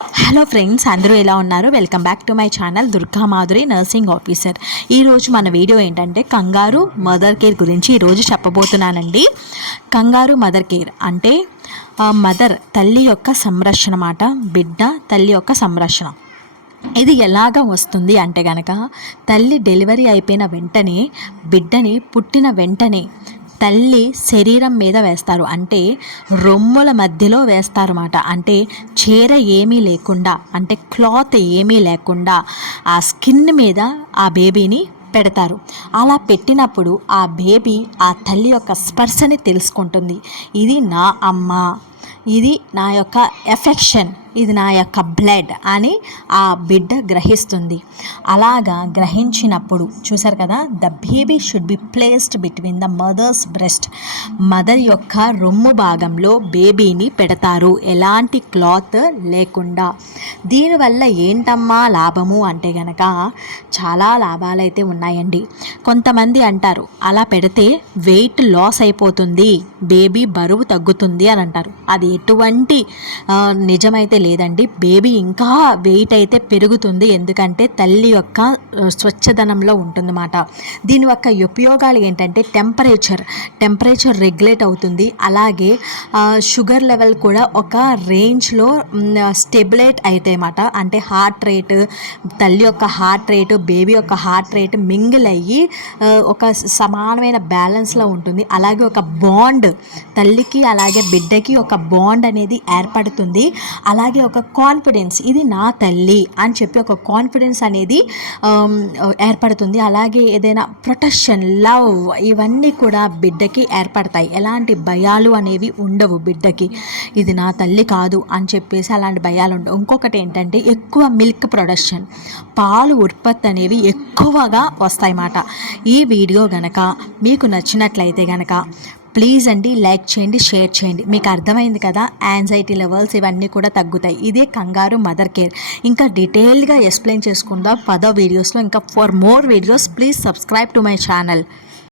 Hello friends, అందరూ ఎలా ఉన్నారు? Welcome back to my channel Durga Madhuri nursing officer. ఈరోజు మన వీడియో ఏంటంటే కంగారు మదర్ కేర్ గురించి ఈరోజు చెప్పబోతున్నానండి. కంగారు మదర్ కేర్ అంటే మదర్ తల్లి యొక్క సంరక్షణ మాట, బిడ్డ తల్లి యొక్క సంరక్షణ. ఇది ఎలాగ వస్తుంది అంటే గనక తల్లి డెలివరీ అయిపోయిన వెంటనే బిడ్డని పుట్టిన వెంటనే తల్లి శరీరం మీద వేస్తారు, అంటే రొమ్ముల మధ్యలో వేస్తారు అన్నమాట. అంటే చీర ఏమీ లేకుండా, అంటే క్లాత్ ఏమీ లేకుండా ఆ స్కిన్ మీద ఆ బేబీని పెడతారు. అలా పెట్టినప్పుడు ఆ బేబీ ఆ తల్లి యొక్క స్పర్శని తెలుసుకుంటుంది. ఇది నా అమ్మ, ఇది నా యొక్క ఎఫెక్షన్, ఇది నా యొక్క బ్లడ్ అని ఆ బిడ్డ గ్రహిస్తుంది. అలాగా గ్రహించినప్పుడు చూసారు కదా, the baby should be placed between the mother's breast. Mother యొక్క రొమ్ము భాగంలో బేబీని పెడతారు, ఎలాంటి క్లాత్ లేకుండా. దీనివల్ల ఏంటమ్మా లాభము అంటే గనక చాలా లాభాలైతే ఉన్నాయండి. కొంతమంది అంటారు అలా పెడితే వెయిట్ లాస్ అయిపోతుంది, బేబీ బరువు తగ్గుతుంది అని అంటారు. అది ఎటువంటి నిజమైతే లేదండి. బేబీ ఇంకా వెయిట్ అయితే పెరుగుతుంది, ఎందుకంటే తల్లి యొక్క స్వచ్ఛదనంలో ఉంటుందన్నమాట. దీని యొక్క ఉపయోగాలు ఏంటంటే టెంపరేచర్ రెగ్యులేట్ అవుతుంది. అలాగే షుగర్ లెవెల్ కూడా ఒక రేంజ్లో స్టెబిలేట్ అవుతాయి అన్నమాట. అంటే హార్ట్ రేట్, తల్లి యొక్క హార్ట్ రేటు, బేబీ యొక్క హార్ట్ రేట్ మింగిల్ అయ్యి ఒక సమానమైన బ్యాలెన్స్లో ఉంటుంది. అలాగే ఒక బాండ్, తల్లికి అలాగే బిడ్డకి ఒక బాండ్ అనేది ఏర్పడుతుంది. అలాగే ఒక కాన్ఫిడెన్స్, ఇది నా తల్లి అని చెప్పి ఒక కాన్ఫిడెన్స్ అనేది ఏర్పడుతుంది. అలాగే ఏదైనా ప్రొటెక్షన్, లవ్, ఇవన్నీ కూడా బిడ్డకి ఏర్పడతాయి. ఎలాంటి భయాలు అనేవి ఉండవు బిడ్డకి. ఇది నా తల్లి కాదు అని చెప్పేసి అలాంటి భయాలు ఉండవు. ఇంకొకటి ఏంటంటే ఎక్కువ మిల్క్ ప్రొడక్షన్, పాలు ఉత్పత్తి అనేవి ఎక్కువగా వస్తాయన్నమాట. ఈ వీడియో గనక మీకు నచ్చినట్లయితే గనక ప్లీజ్ అండి లైక్ చేయండి, షేర్ చేయండి. మీకు అర్థమైంది కదా, యాంగ్జైటీ లెవెల్స్ ఇవన్నీ కూడా తగ్గుతాయి. ఇదే కంగారు మదర్ కేర్. ఇంకా డీటెయిల్గా ఎక్స్ప్లెయిన్ చేసుకుందాం పదో వీడియోస్లో. ఇంకా for more videos please subscribe to my channel.